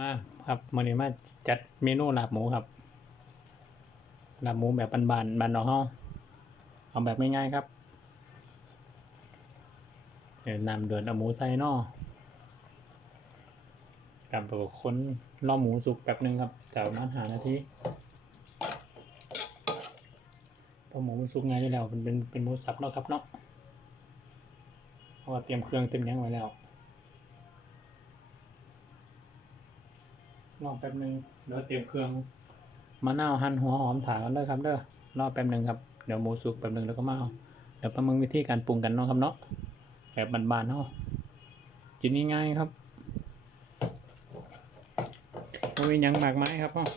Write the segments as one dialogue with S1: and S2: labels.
S1: มาครับวันนี้มาจัดเมนูลาบหมูครับลาบหมูแบบบานๆบานนอกห้องเอาแบบง่ายๆครับเดี๋ยวนำเดือนเอาหมูใส่นอกับตัวค้นล่อหมูสุกแป๊บนึงครับแต่ประมาณหานาทีพอหมูมันสุกง่ายอยู่แล้วมันเป็นเป็นหมูสับเนาะครับเนาะเพราะเตรียมเครื่องเตรียมยังไว้แล้ว รอแป๊บนึงเดี๋ยวเตรียมเครื่องมะนาวหั่นหัวหอมถากันเด้อครับเด้อรอแป๊บนึงครับเดี๋ยวหมูสุกแป๊บนึงแล้วก็มาเอาเดี๋ยวประเมินวิธีการปรุงกันเนาะครับเนาะแบบบานๆเนาะกินง่ายๆครับไม่มียังหมากไมายครับเนาะ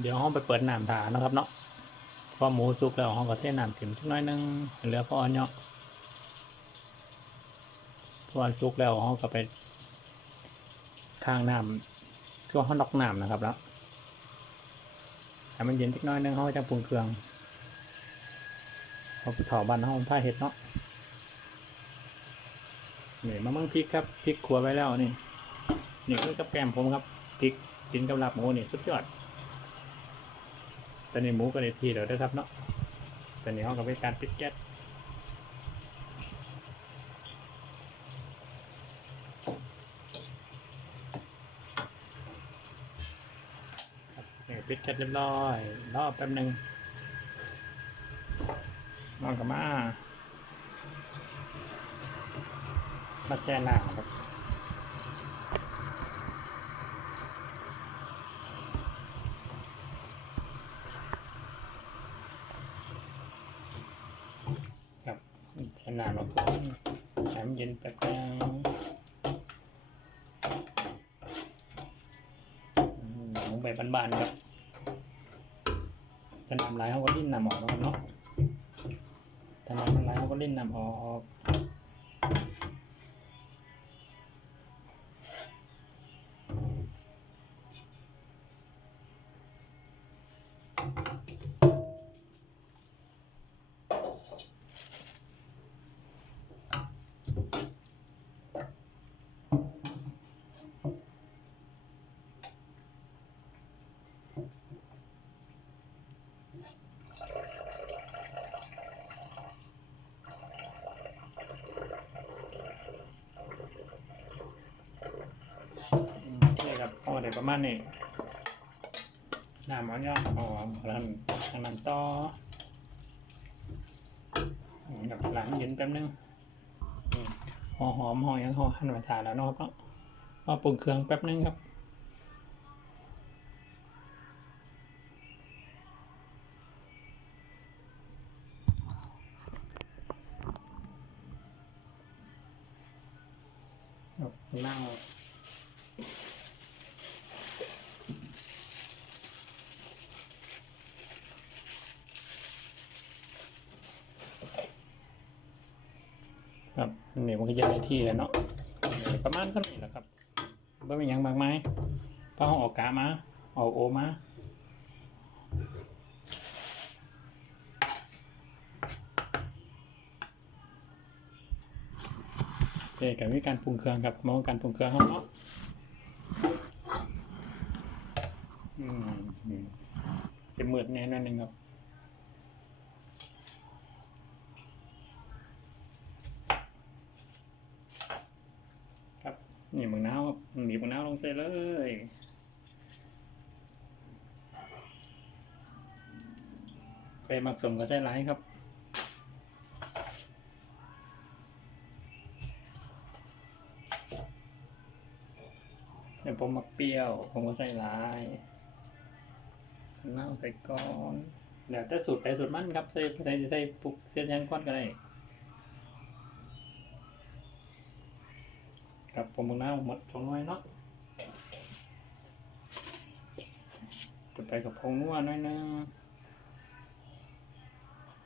S1: เดี๋ยวห้องไปเปิดน้ำถานะครับเนาะ พอหมูสุกแล้วเราก็เทน้ำถึงสักน้อยหนึงเหลือพอเนาะพอสุกแล้วเราก็ไปข้างน้ำช่วงห้องนอกน้ำนะครับแล้วให้มันเย็นสักน้อยหนึงเขาจะปรุงเครื่องพอไปถอบันห้องผ้าเห็ดเนาะนี่มะม่วงพริกครับพริกขัวไว้แล้วนี่นี่คือกับแกมผมครับพริกกินกับลาบหมูนี่สุดยอด ตอนนี้หมูก็ได้ที่แล้วนะครับเนาะตอนนี้ห้องก็เป็นการปิดแก๊สปิดแก๊สเรียบร้อยรอแป๊บหนึ่งนอนกับมามาแช่หน้ำครับครับ ใช้น้ำมาพ่นให้มันเย็นแป๊บนึงอืมหมูแบบบานๆครับจะน้ำลายเขาก็ลิ้นนำออกนะครับเนาะถ้าน้ำมันไหลเขาก็ลิ้นนำออกอืมนี่ครับพอเดี๋ยว ประมาณนี้น้ำมันย่อหอมแล้วทางนั้นต่อกับหลังเย็นแป๊บนึงหอมหอมหอมยังหอมหันมาทานแล้วเนาะครับเนาะก็ปรุงเครื่องแป๊บนึงครับนั่ง ครับนี่มันก็จะได้ที่แล้วเนาะประมาณเท่านี้แหละครับไม่เป็นยังมากมายพอห้องออกกามาออกโอมาโอเคกับวิธีการปรุงเครื่องครับมาว่าการปรุงเครื่องเขาเนาะอืมจะมืดแน่นอนหนึ่งครับ ครับ นี่มึงน้าวครับหนีมึงน้าวลงใส่เลย ไปหมักสมกับใส่ไลายครับเดี๋ยวผมมักเปรี้ยว ผมก็ใส่หลายน้าใส่ก้อนเดี๋ยวแต่สูตรไปสูตรมันครับใส่ใส่ใส่ปุกเส้นยังก้อนก็ได้ ครับผมมึงน้าหมดทงน้อยเนาะจะไปกับพงนัวน้อยนึง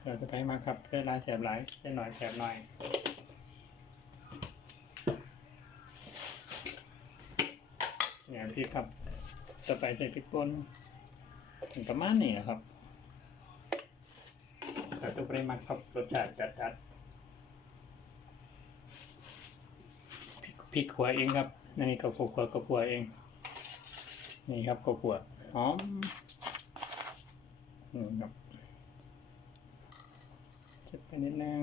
S1: เดี๋ยวจะไปมาครับเส้นลายแสบหลายเส้นหน่อยแสบหน่อยเนี่ยพี่ครับจะไปใส่พริกป่นถึงประมาณนี้นะครับแต่ตัวปริมาณครับรสชาติจัดจัดพ ริกพริกขัวเองครับนี่ก็ขัวขัวก็ขัวเอง นี่ครับก็ขัวหอมนี่ครับเจ็บไปนิดนึง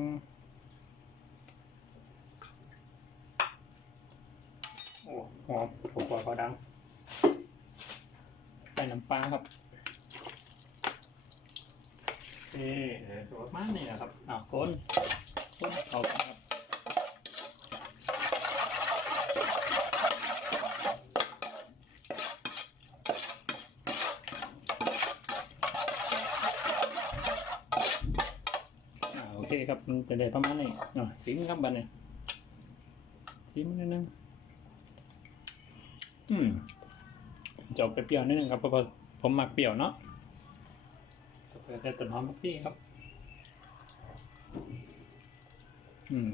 S1: โอ้หอมขัวขัวเขาดังใส่น้ำปลาครับเอ๊ะเดี๋ยวประมาณนี้นะครับอ่าคนคนเอากันครับอ่าโอเคครับมันจะได้ประมาณนี้อ่าซิมครับบันเนี่ยซิมนิดนึงอืมจะออกเปรี้ยวนิดนึงครับเพราะผมมักเปรี้ยวเนาะเพื่อใส่ต้นหอมพักซี่ครับ อืม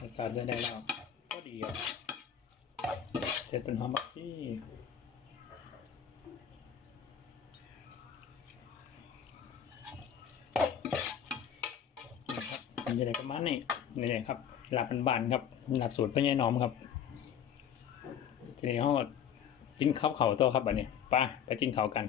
S1: รสชาติได้ได้แล้วก็ดีครับใส่ต้นหอมพักซี่ มันจะได้ประมาณนี้นี่แหละครับหลับเป็นบานๆครับหลับสูตรพ่อใหญ่หน้อมครับทีนี้เขาก็กินข้าวเข่าตัวครับอันนี้ไปไปกินข้าวกัน